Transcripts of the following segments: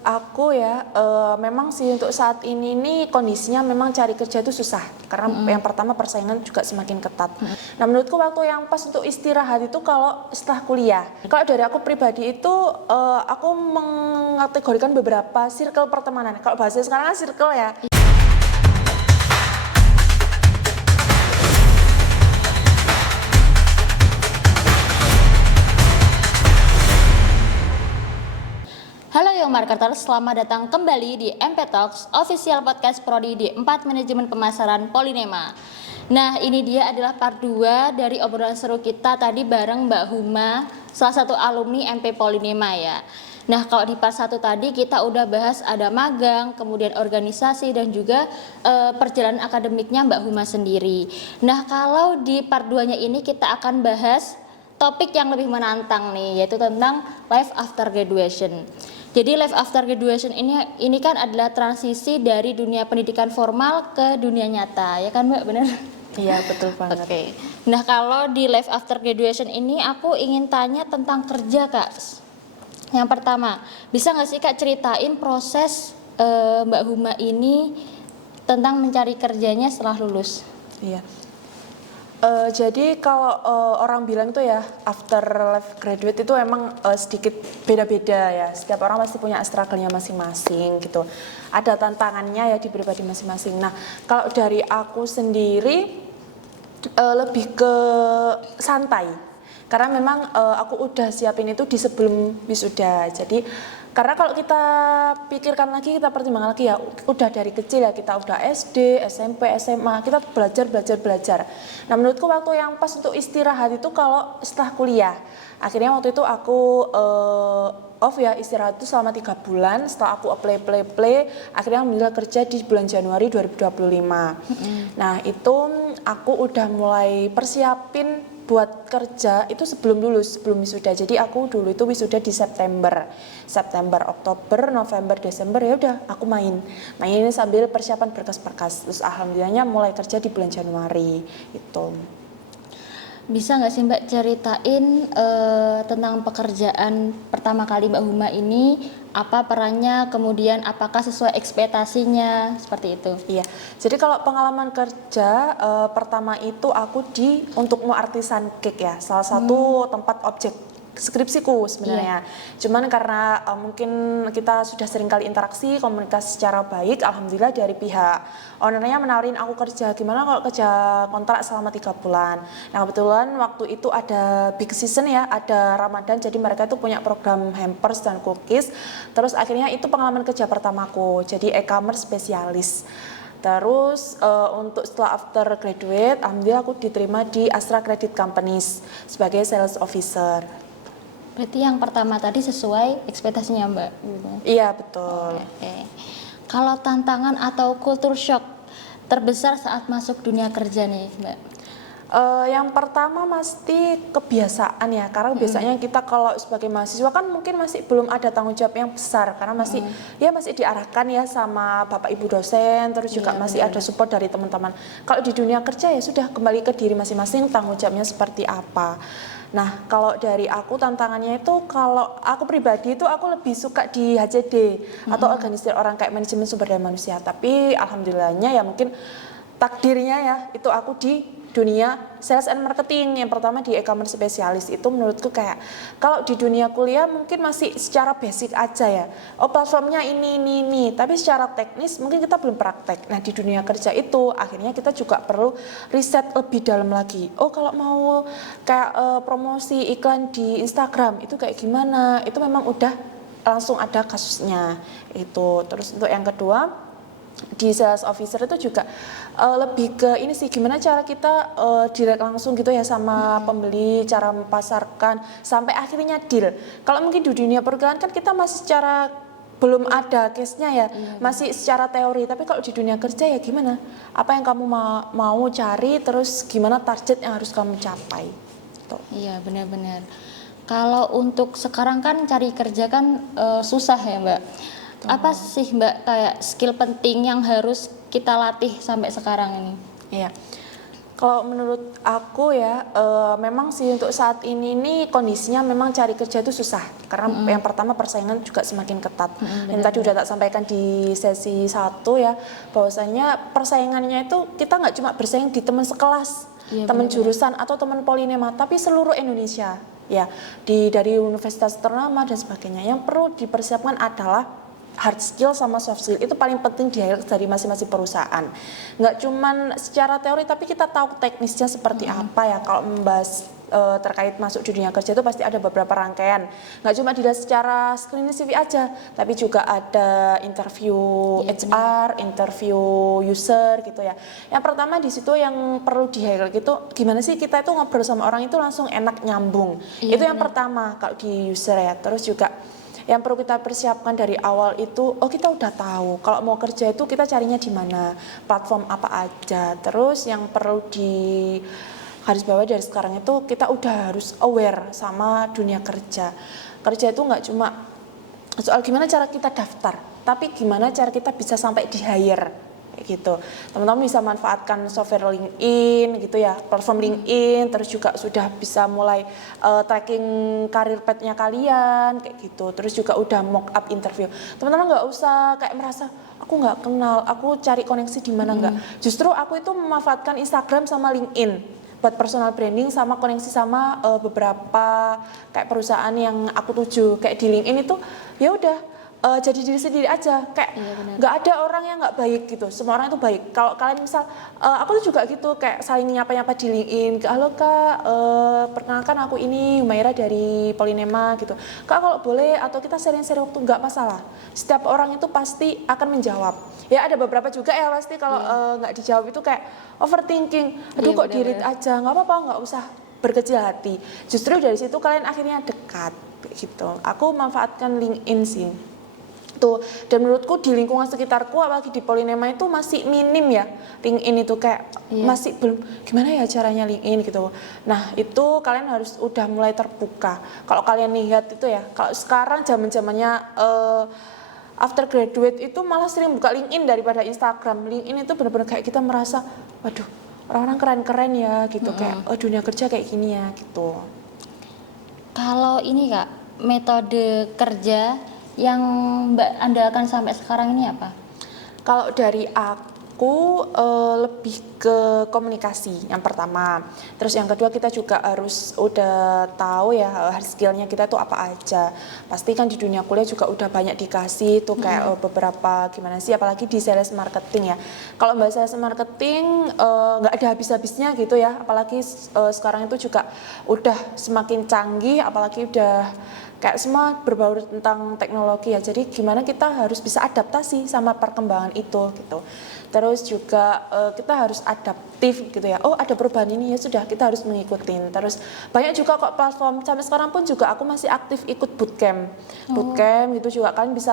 aku ya, memang sih untuk saat ini nih kondisinya memang cari kerja itu susah karena yang pertama persaingan juga semakin ketat. Nah menurutku waktu yang pas untuk istirahat itu kalau setelah kuliah. Kalau dari aku pribadi itu aku mengkategorikan beberapa circle pertemanan. Kalau bahasa sekarang kan circle ya. Halo Young Marketers, selamat datang kembali di MP Talks, official podcast Prodi di 4 Manajemen Pemasaran Polinema. Nah, ini dia adalah part 2 dari obrolan seru kita tadi bareng Mbak Huma, salah satu alumni MP Polinema ya. Nah, kalau di part 1 tadi kita udah bahas ada magang, kemudian organisasi dan juga perjalanan akademiknya Mbak Huma sendiri. Nah, kalau di part 2-nya ini kita akan bahas topik yang lebih menantang nih, yaitu tentang life after graduation. Jadi life after graduation ini kan adalah transisi dari dunia pendidikan formal ke dunia nyata, ya kan Mbak, benar? Iya betul banget. Oke. Nah kalau di life after graduation ini aku ingin tanya tentang kerja Kak. Yang pertama, bisa nggak sih Kak ceritain proses Mbak Huma ini tentang mencari kerjanya setelah lulus? Iya. Jadi kalau orang bilang tuh ya after life graduate itu emang sedikit beda-beda ya. Setiap orang pasti punya struggle-nya masing-masing gitu. Ada tantangannya ya di pribadi masing-masing. Nah kalau dari aku sendiri lebih ke santai. Karena memang aku udah siapin itu di sebelum wisuda. Jadi karena kalau kita pikirkan lagi, kita pertimbangkan lagi ya, udah dari kecil ya kita udah SD, SMP, SMA, kita belajar. Nah menurutku waktu yang pas untuk istirahat itu kalau setelah kuliah. Akhirnya waktu itu aku off ya, istirahat itu selama 3 bulan. Setelah aku apply, akhirnya alhamdulillah kerja di bulan Januari 2025. Nah itu aku udah mulai persiapin buat kerja itu sebelum wisuda. Jadi aku dulu itu wisuda di September, Oktober, November, Desember ya udah aku main ini sambil persiapan berkas-berkas. Terus alhamdulillahnya mulai kerja di bulan Januari itu. Bisa nggak sih Mbak ceritain tentang pekerjaan pertama kali Mbak Huma ini, apa perannya, kemudian apakah sesuai ekspektasinya, seperti itu? Iya, jadi kalau pengalaman kerja pertama itu aku untuk Artisan Cake ya, salah satu tempat objek skripsiku sebenarnya. Cuman karena mungkin kita sudah sering kali interaksi, komunikasi secara baik, alhamdulillah dari pihak ownernya menawarin aku kerja, gimana kalau kerja kontrak selama 3 bulan. Nah kebetulan waktu itu ada big season ya, ada Ramadan, jadi mereka itu punya program hampers dan cookies. Terus akhirnya itu pengalaman kerja pertamaku, jadi e-commerce spesialis. Terus untuk setelah after graduate, alhamdulillah aku diterima di Astra Credit Companies sebagai sales officer. Berarti yang pertama tadi sesuai ekspektasinya Mbak? Iya betul. Oke. Kalau tantangan atau culture shock terbesar saat masuk dunia kerja nih Mbak? Yang pertama pasti kebiasaan ya, karena biasanya kita kalau sebagai mahasiswa kan mungkin masih belum ada tanggung jawab yang besar karena masih diarahkan ya sama bapak ibu dosen, terus juga masih ada support dari teman-teman. Kalau di dunia kerja ya sudah kembali ke diri masing-masing, tanggung jawabnya seperti apa. Nah kalau dari aku tantangannya itu, kalau aku pribadi itu aku lebih suka di HCD atau organisasi orang kayak manajemen sumber daya manusia, tapi alhamdulillahnya ya mungkin takdirnya ya itu aku di dunia sales and marketing yang pertama di e-commerce spesialis. Itu menurutku kayak kalau di dunia kuliah mungkin masih secara basic aja ya, oh platformnya ini, tapi secara teknis mungkin kita belum praktek. Nah di dunia kerja itu akhirnya kita juga perlu riset lebih dalam lagi, oh kalau mau kayak promosi iklan di Instagram itu kayak gimana, itu memang udah langsung ada kasusnya itu. Terus untuk yang kedua di sales officer itu juga lebih ke ini sih, gimana cara kita direct langsung gitu ya sama pembeli, cara mempasarkan sampai akhirnya deal. Kalau mungkin di dunia perkuliahan kan kita masih secara belum ada case-nya ya, masih secara teori. Tapi kalau di dunia kerja ya gimana? Apa yang kamu mau cari, terus gimana target yang harus kamu capai. Tuh. Iya benar-benar. Kalau untuk sekarang kan cari kerja kan susah ya Mbak. Apa sih Mbak kayak skill penting yang harus kita latih sampai sekarang ini? Iya. Kalau menurut aku ya, memang sih untuk saat ini nih kondisinya memang cari kerja itu susah. Karena yang pertama persaingan juga semakin ketat. Yang tadi udah tak sampaikan di sesi 1 ya, bahwasanya persaingannya itu kita nggak cuma bersaing di teman sekelas, teman jurusan atau teman polinema, tapi seluruh Indonesia. Ya, dari universitas ternama dan sebagainya. Yang perlu dipersiapkan adalah hard skill sama soft skill, itu paling penting dari masing-masing perusahaan. Nggak cuman secara teori, tapi kita tahu teknisnya seperti apa ya. Kalau membahas terkait masuk di dunia kerja itu pasti ada beberapa rangkaian. Nggak cuma dilihat secara screening CV aja, tapi juga ada interview HR, interview user gitu ya. Yang pertama di situ yang perlu di-highlight gitu, gimana sih kita itu ngobrol sama orang itu langsung enak nyambung. Itu yang pertama kalau di user ya. Terus juga yang perlu kita persiapkan dari awal itu, kita udah tahu kalau mau kerja itu kita carinya di mana, platform apa aja. Terus yang perlu di garis bawah dari sekarang itu kita udah harus aware sama dunia kerja. Kerja itu nggak cuma soal gimana cara kita daftar, tapi gimana cara kita bisa sampai di hire. Gitu. Teman-teman bisa manfaatkan software LinkedIn gitu ya, platform LinkedIn, terus juga sudah bisa mulai tracking karir path-nya kalian kayak gitu. Terus juga udah mock up interview. Teman-teman nggak usah kayak merasa aku nggak kenal, aku cari koneksi di mana nggak. Justru aku itu memanfaatkan Instagram sama LinkedIn buat personal branding sama koneksi sama beberapa kayak perusahaan yang aku tuju. Kayak di LinkedIn itu ya udah jadi diri sendiri aja, kayak nggak ada orang yang nggak baik gitu, semua orang itu baik. Kalau kalian misal, aku tuh juga gitu, kayak saling nyapa-nyapa di LinkedIn, halo kak, perkenalkan aku ini Humaira dari Polinema gitu, kak kalau boleh atau kita sharing-sharing waktu, nggak masalah. Setiap orang itu pasti akan menjawab. Ya ada beberapa juga ya pasti kalau nggak dijawab itu kayak overthinking, aduh kok di-read aja, nggak apa-apa, nggak usah berkecil hati. Justru dari situ kalian akhirnya dekat gitu. Aku manfaatkan LinkedIn sih. Tuh, dan menurutku di lingkungan sekitarku apalagi di Polinema itu masih minim ya LinkedIn itu kayak masih belum gimana ya caranya LinkedIn gitu. Nah itu kalian harus udah mulai terbuka. Kalau kalian lihat itu ya, kalau sekarang zamannya after graduate itu malah sering buka LinkedIn daripada Instagram. LinkedIn itu benar-benar kayak kita merasa, waduh orang-orang keren-keren ya gitu, kayak dunia kerja kayak gini ya gitu. Kalau ini kak, metode kerja yang Mbak andalkan sampai sekarang ini apa? Kalau dari aku lebih ke komunikasi yang pertama. Terus yang kedua kita juga harus udah tahu ya hard skillnya kita tuh apa aja. Pasti kan di dunia kuliah juga udah banyak dikasih tuh kayak beberapa gimana sih, apalagi di sales marketing ya. Kalau mbak sales marketing nggak ada habis-habisnya gitu ya. Apalagi sekarang itu juga udah semakin canggih, apalagi udah kayak semua berbaur tentang teknologi ya. Jadi gimana kita harus bisa adaptasi sama perkembangan itu gitu. Terus juga kita harus adaptif gitu ya. Oh ada perubahan ini ya sudah kita harus mengikuti. Terus banyak juga kok platform, sampai sekarang pun juga aku masih aktif ikut bootcamp. Bootcamp gitu juga kalian bisa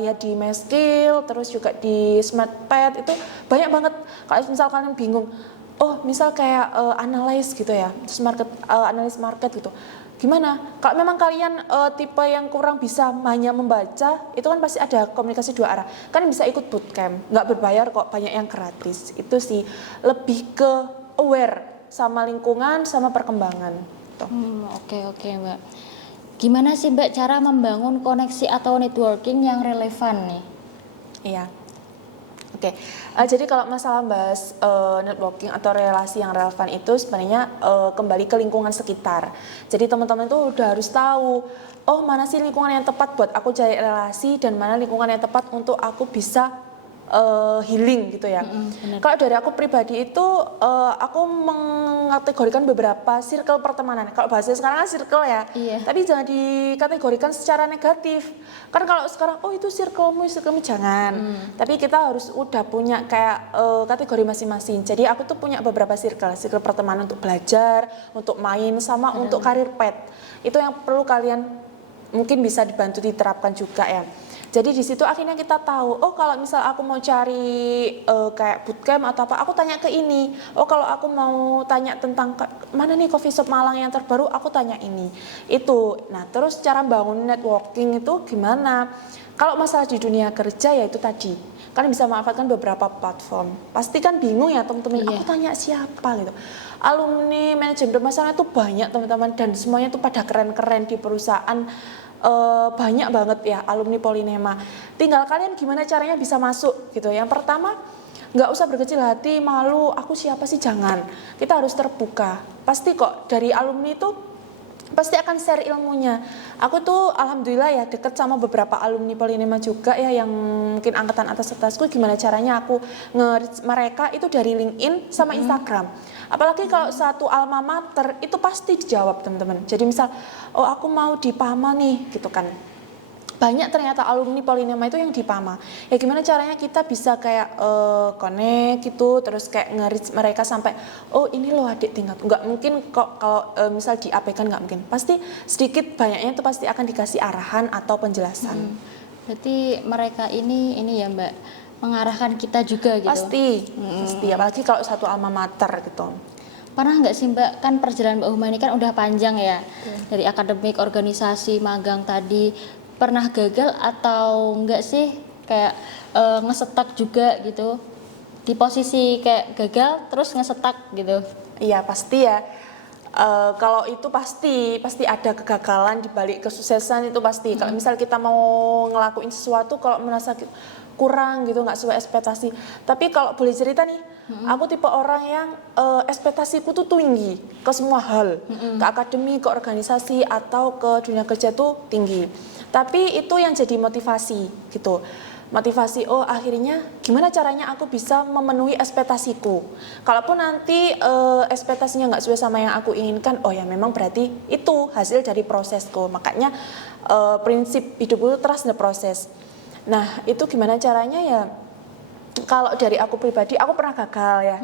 lihat di MySkill, terus juga di SmartPad itu banyak banget. Kalau misal kalian bingung, oh misal kayak analyze gitu ya, terus analis market gitu. Gimana? Kalau memang kalian tipe yang kurang bisa hanya membaca, itu kan pasti ada komunikasi dua arah. Kan bisa ikut bootcamp, nggak berbayar kok, banyak yang gratis. Itu sih lebih ke aware sama lingkungan, sama perkembangan. Oke Mbak. Gimana sih Mbak cara membangun koneksi atau networking yang relevan nih? Iya. Oke, jadi kalau masalah bahas networking atau relasi yang relevan itu sebenarnya kembali ke lingkungan sekitar. Jadi teman-teman itu udah harus tahu, oh mana sih lingkungan yang tepat buat aku cari relasi dan mana lingkungan yang tepat untuk aku bisa healing gitu ya. Kalau dari aku pribadi itu aku mengkategorikan beberapa circle pertemanan. Kalau bahasa sekarang kan circle ya, tapi jangan dikategorikan secara negatif. Kan kalau sekarang itu circlemu jangan. Tapi kita harus udah punya kayak kategori masing-masing. Jadi aku tuh punya beberapa circle pertemanan untuk belajar, untuk main, sama untuk karir path. Itu yang perlu kalian mungkin bisa dibantu diterapkan juga ya. Jadi di situ akhirnya kita tahu, oh kalau misal aku mau cari kayak bootcamp atau apa, aku tanya ke ini. Oh kalau aku mau tanya tentang mana nih coffee shop Malang yang terbaru, aku tanya ini. Itu. Nah, terus cara bangun networking itu gimana? Kalau masalah di dunia kerja ya itu tadi. Kalian bisa memanfaatkan beberapa platform. Pasti kan bingung ya teman-teman, aku tanya siapa gitu. Alumni manajemen pemasaran itu banyak teman-teman dan semuanya itu pada keren-keren di perusahaan. Banyak banget ya alumni Polinema. Tinggal kalian gimana caranya bisa masuk gitu. Yang pertama, nggak usah berkecil hati, malu, aku siapa sih, jangan. Kita harus terbuka. Pasti kok dari alumni itu pasti akan share ilmunya. Aku tuh alhamdulillah ya deket sama beberapa alumni Polinema juga ya yang mungkin angkatan atasku. Gimana caranya aku nge-reach mereka itu dari LinkedIn sama Instagram. Apalagi kalau satu alma mater itu pasti dijawab teman-teman. Jadi misal, oh aku mau di PAMA nih gitu kan. Banyak ternyata alumni Polinema itu yang di PAMA. Ya gimana caranya kita bisa kayak connect gitu, terus kayak nge-reach mereka sampai, oh ini loh adik tingkat. Nggak mungkin kok kalau misal diabaikan, nggak mungkin. Pasti sedikit banyaknya itu pasti akan dikasih arahan atau penjelasan. Berarti mereka ini ya Mbak, mengarahkan kita juga gitu. Pasti. Apalagi kalau satu alma mater gitu. Pernah nggak sih Mbak, kan perjalanan Mbak Huma ini kan udah panjang ya, dari akademik, organisasi, magang tadi. Pernah gagal atau enggak sih kayak ngesetak juga gitu di posisi kayak gagal terus ngesetak gitu? Iya pasti ya. Kalau itu pasti ada kegagalan di balik kesuksesan itu pasti. Kalau misal kita mau ngelakuin sesuatu kalau merasa kurang gitu, nggak sesuai ekspektasi. Tapi kalau boleh cerita nih, aku tipe orang yang ekspektasiku tuh tinggi ke semua hal, ke akademi, ke organisasi atau ke dunia kerja tuh tinggi. Tapi itu yang jadi motivasi gitu. Motivasi, oh akhirnya gimana caranya aku bisa memenuhi ekspektasiku. Kalaupun nanti ekspektasinya nggak sesuai sama yang aku inginkan, oh ya memang berarti itu hasil dari prosesku. Makanya prinsip hidupku itu trust the process. Nah itu gimana caranya ya? Kalau dari aku pribadi, aku pernah gagal ya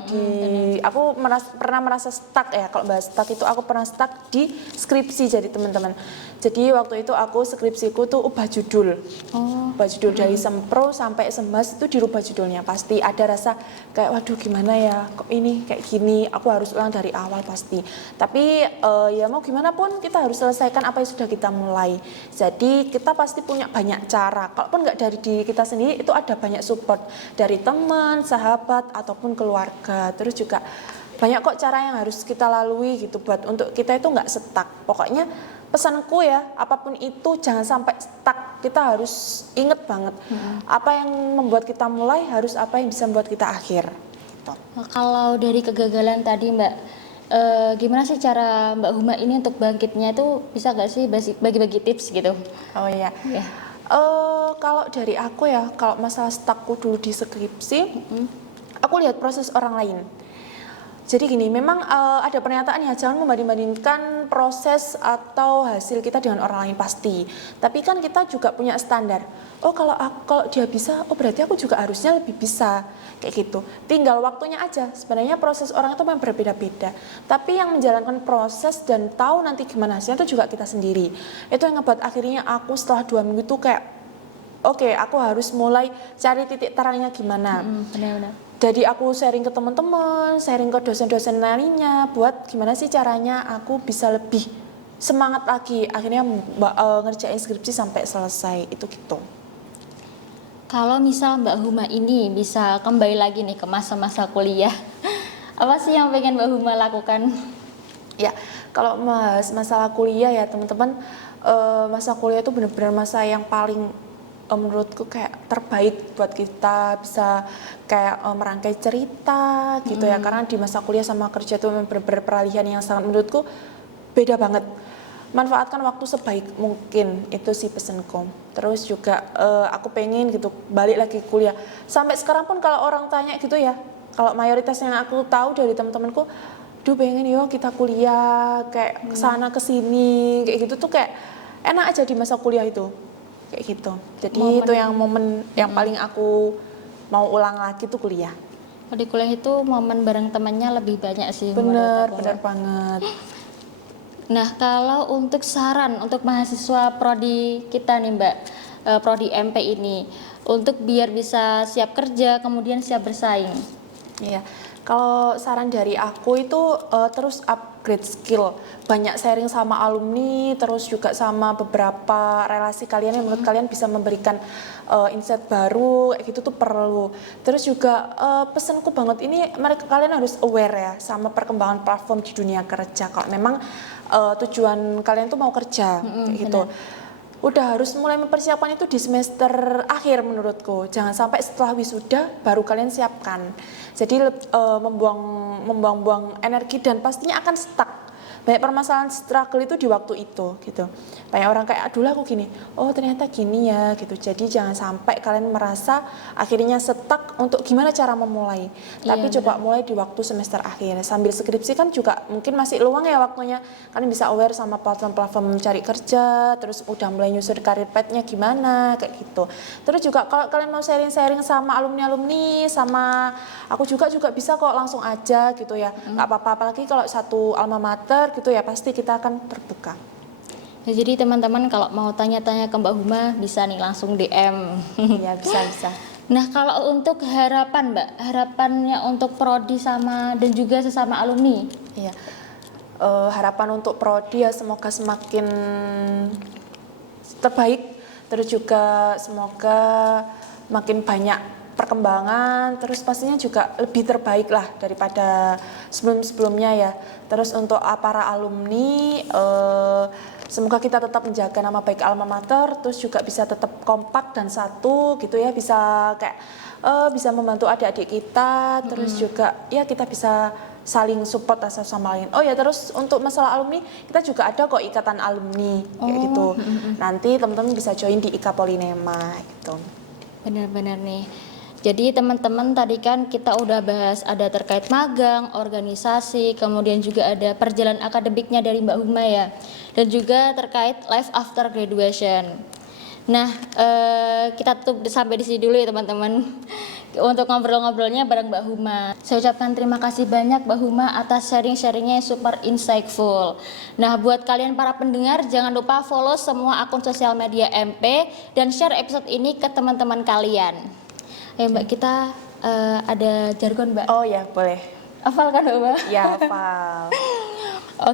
aku pernah merasa stuck ya. Kalau bahas stuck itu aku pernah stuck di skripsi jadi teman-teman. Jadi waktu itu aku skripsiku tuh ubah judul. Ubah judul dari sempro sampai semas itu dirubah judulnya. Pasti ada rasa kayak waduh gimana ya, kok ini kayak gini, aku harus ulang dari awal pasti. Tapi ya mau gimana pun kita harus selesaikan apa yang sudah kita mulai. Jadi kita pasti punya banyak cara. Kalaupun nggak dari diri kita sendiri, itu ada banyak support dari teman, sahabat ataupun keluarga. Terus juga banyak kok cara yang harus kita lalui gitu buat untuk kita itu nggak stuck. Pokoknya pesanku ya, apapun itu jangan sampai stuck. Kita harus inget banget apa yang membuat kita mulai, harus apa yang bisa membuat kita akhir. Gitu. Kalau dari kegagalan tadi Mbak, gimana sih cara Mbak Huma ini untuk bangkitnya itu, bisa nggak sih bagi-bagi tips gitu? Oh iya. Kalau dari aku ya, kalau masalah stuckku dulu di skripsi, aku lihat proses orang lain. Jadi gini, memang ada pernyataan ya, jangan membanding-bandingkan proses atau hasil kita dengan orang lain pasti. Tapi kan kita juga punya standar. Oh kalau dia bisa, oh berarti aku juga harusnya lebih bisa. Kayak gitu. Tinggal waktunya aja. Sebenarnya proses orang itu memang berbeda-beda. Tapi yang menjalankan proses dan tahu nanti gimana hasilnya itu juga kita sendiri. Itu yang ngebuat akhirnya aku setelah 2 minggu itu kayak, oke, aku harus mulai cari titik terangnya gimana. Benar-benar. Jadi aku sharing ke teman-teman, sharing ke dosen-dosen lainnya, buat gimana sih caranya aku bisa lebih semangat lagi. Akhirnya ngerjain skripsi sampai selesai, itu gitu. Kalau misal Mbak Huma ini bisa kembali lagi nih ke masa-masa kuliah, apa sih yang pengen Mbak Huma lakukan? Ya, kalau masalah kuliah ya teman-teman, masa kuliah itu benar-benar masa yang paling menurutku kayak terbaik buat kita bisa kayak merangkai cerita gitu ya, karena di masa kuliah sama kerja itu memang peralihan yang sangat menurutku beda banget. Manfaatkan waktu sebaik mungkin, itu sih pesanku. Terus juga aku pengen gitu balik lagi kuliah. Sampai sekarang pun kalau orang tanya gitu ya, kalau mayoritas yang aku tahu dari teman-temanku, duh pengen yo kita kuliah kayak kesana kesini kayak gitu tuh, kayak enak aja di masa kuliah itu. Kayak gitu. Jadi itu yang momen yang paling aku mau ulang lagi tuh kuliah. Di kuliah itu momen bareng temannya lebih banyak sih. Bener banget. Nah kalau untuk saran untuk mahasiswa prodi kita nih Mbak, prodi MP ini untuk biar bisa siap kerja kemudian siap bersaing? Iya, kalau saran dari aku itu terus upgrade skill, banyak sharing sama alumni, terus juga sama beberapa relasi kalian yang menurut kalian bisa memberikan insight baru, kayak gitu tuh perlu. Terus juga pesanku banget ini, kalian harus aware ya sama perkembangan platform di dunia kerja. Kalau memang tujuan kalian tuh mau kerja, kayak gitu. Udah harus mulai mempersiapkan itu di semester akhir menurutku. Jangan sampai setelah wisuda baru kalian siapkan. Jadi membuang-buang energi dan pastinya akan stuck. Banyak permasalahan struggle itu di waktu itu gitu. Banyak orang kayak aduh aku gini, oh ternyata gini ya gitu. Jadi jangan sampai kalian merasa akhirnya stuck untuk gimana cara memulai. Tapi coba mulai di waktu semester akhir. Sambil skripsi kan juga mungkin masih luang ya waktunya. Kalian bisa aware sama platform-platform mencari kerja, terus udah mulai nyusun karir path-nya gimana kayak gitu. Terus juga kalau kalian mau sharing-sharing sama alumni-alumni, sama aku juga bisa kok langsung aja gitu ya. Nggak apa-apa, apalagi kalau satu alma mater gitu ya, pasti kita akan terbuka. Ya, jadi teman-teman kalau mau tanya-tanya ke Mbak Huma bisa nih langsung DM. Ya bisa. Nah kalau untuk harapan Mbak, harapannya untuk prodi sama dan juga sesama alumni. Iya. Harapan untuk prodi ya semoga semakin terbaik, terus juga semoga makin banyak perkembangan, terus pastinya juga lebih terbaik lah daripada sebelum-sebelumnya ya. Terus untuk para alumni, semoga kita tetap menjaga nama baik alma mater, terus juga bisa tetap kompak dan satu gitu ya, bisa kayak bisa membantu adik-adik kita, terus juga ya kita bisa saling support satu sama lain. Oh ya, terus untuk masalah alumni, kita juga ada kok ikatan alumni kayak gitu. Nanti teman-teman bisa join di IKA Polinema gitu. Benar-benar nih. Jadi teman-teman tadi kan kita udah bahas ada terkait magang, organisasi, kemudian juga ada perjalanan akademiknya dari Mbak Huma ya. Dan juga terkait life after graduation. Nah, kita tutup sampai di sini dulu ya teman-teman. Untuk ngobrol-ngobrolnya bareng Mbak Huma. Saya ucapkan terima kasih banyak Mbak Huma atas sharing-sharingnya yang super insightful. Nah, buat kalian para pendengar jangan lupa follow semua akun sosial media MP dan share episode ini ke teman-teman kalian. Mbak, kita ada jargon Mbak. Oh ya, boleh. Hafal kan Mbak? Ya, hafal.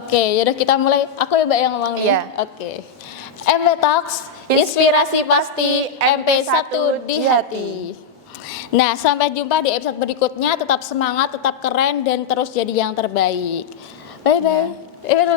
Oke, yaudah kita mulai. Aku ya Mbak yang ngomong nih. Iya. Oke. MP Talks, inspirasi pasti, MP1 di hati. Nah, sampai jumpa di episode berikutnya. Tetap semangat, tetap keren, dan terus jadi yang terbaik. Bye-bye. Ya.